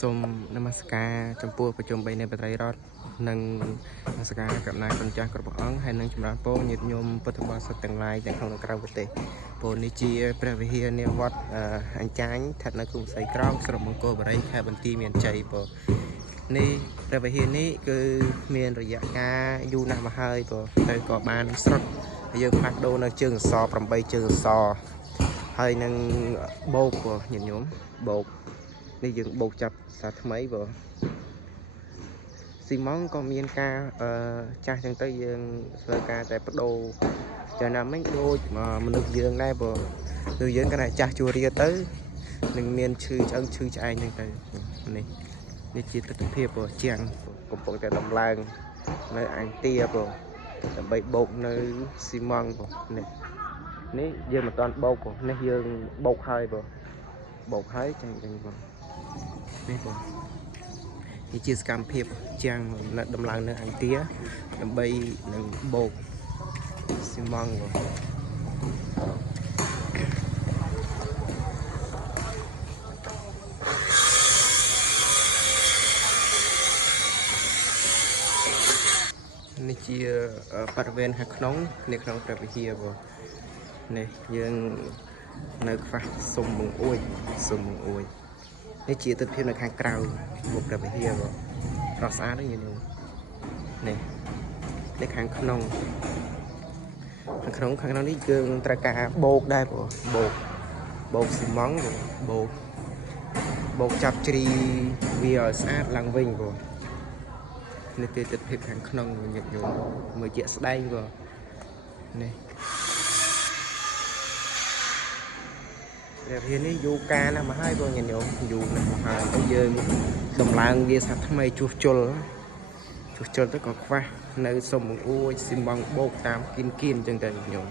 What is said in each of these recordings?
សូមនមស្ការចំពោះប្រជុំ3នៃបត្រីរដ្ឋនិងនមស្ការកំណាយគុណចាស់គ្រប់ព្រះអង្គហើយនឹងចម្រើនពរញាតិញោមពុទ្ធបរិស័ទទាំងឡាយទាំងក្នុងនិងក្រៅប្រទេសពលនេះជាព្រះវិហារនាវត្តអញ្ចាញស្ថិតនៅគុំសីក្រោមស្រុកមង្គលបុរីខេត្តបន្ទាយមានជ័យពលនេះព្រះវិហារនេះគឺមានរយៈកាលយូរណាស់មកហើយពលទៅក៏បានស្រុតយើងផ្លាស់ប្ដូរនៅជើងអសរ8ជើងអសរហើយនឹងបោកពលញាតិញោមបោកនេះយើងបោកចាប់សាថ្មីបងស៊ីម៉ង់ក៏មានការចាស់ចឹងទៅយើងធ្វើការតែបដូរចាណាមិញដូចមនុស្សយើងដែរបងគឺយើងគាត់ថាចាស់ជួរៀទៅនឹងមានឈឺឆ្អឹងឈឺឆ្អែងចឹងទៅនេះជាទស្សនភាពបងជាងកំពុងតែដំឡើងនៅអញទាបងដើម្បីបោកនៅស៊ីម៉ង់បងនេះយើងមិនតាន់បោកបងនេះយើងបោកហើយបងបោកហើយចឹងបងនេះបងនេះជាសកម្មភាពជាងដំឡើងនៅអន្ទាដើម្បីនឹងបោកស៊ីម៉ង់បងនេះជាបរិវេណខាងក្នុងនៅក្នុងព្រះវិហារបងនេះយើងនៅខ្វះសុំបង្អួចនេះជាទិដ្ឋភាពនៅខាងក្រៅមុខព្រះវិហារបងស្រស់ស្អាតហ្នឹងនេះខាងក្នុងនេះយើងត្រូវការបោកដែរបងបោកស៊ីម៉ង់បោកចាប់ជ្រីវាឲ្យស្អាតឡើងវិញបងនេះជាទិដ្ឋភាពខាងក្នុងញាតិញោមមើលជាក់ស្ដែងបងនេះព្រះវិហារនេះយូរកាលណាស់មកហើយបងញាតិញោមយូរណាស់មកហើយហើយយើងដំឡើងវាសាថ្មីជួសជុលទៅក៏ខ្វះនៅសុំបង្អួចស៊ីម៉ង់បោកតាមគៀនអញ្ចឹងទៅញាតិញោម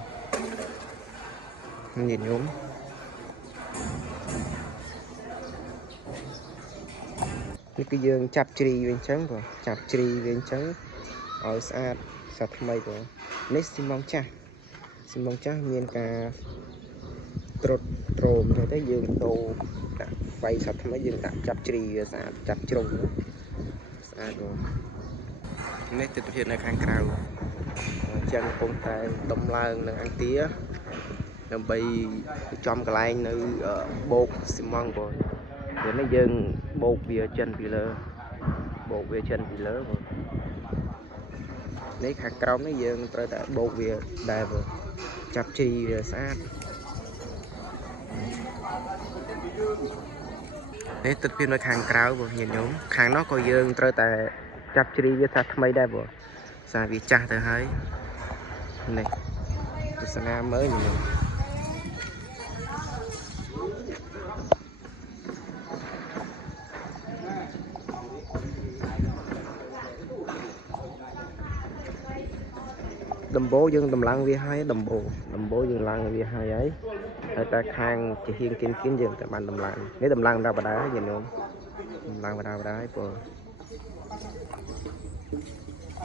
នេះគឺយើងចាប់ជ្រីវាអញ្ចឹងបងចាប់ជ្រីវាអញ្ចឹងឲ្យស្អាតសាថ្មីបងនេះស៊ីម៉ង់ចាស់មានការត្រុតត្រោមទៅយើងដូរដាក់ໄฟសាថ្មីយើងដាក់ចាប់ជ្រីវាស្អាតចាប់ជ្រុងស្អាតបងនេះទិដ្ឋភាពនៅខាងក្រៅចឹងកំពុងតែដំឡើងនៅអន្ទាដើម្បីចំកន្លែងនៅបោកស៊ីម៉ង់បងពេលនេះយើងបោកវាចិនពីលើបងនេះខាងក្រោមនេះយើងត្រូវតែបោកវាដែរបងចាប់ជ្រីវាស្អាតនេះទិដ្ឋភាពនៅខាងក្រៅបងញាតិញោមខាងនោះក៏យើងត្រូវតែចាប់ជ្រីវាថាថ្មីដែរបងសារវាចាស់ទៅហើយនេះទស្សនាមើលញាតិញោមដំបូងយើងដំឡើងវាហើយដំបូងយើងឡើងវាហើយតែខាងជាហៀងគៀនយើងតែបានដំឡើងនេះដំឡើងបណ្ដាបណ្ដាញាតិញោមដំឡើងបណ្ដាបណ្ដាហើយបង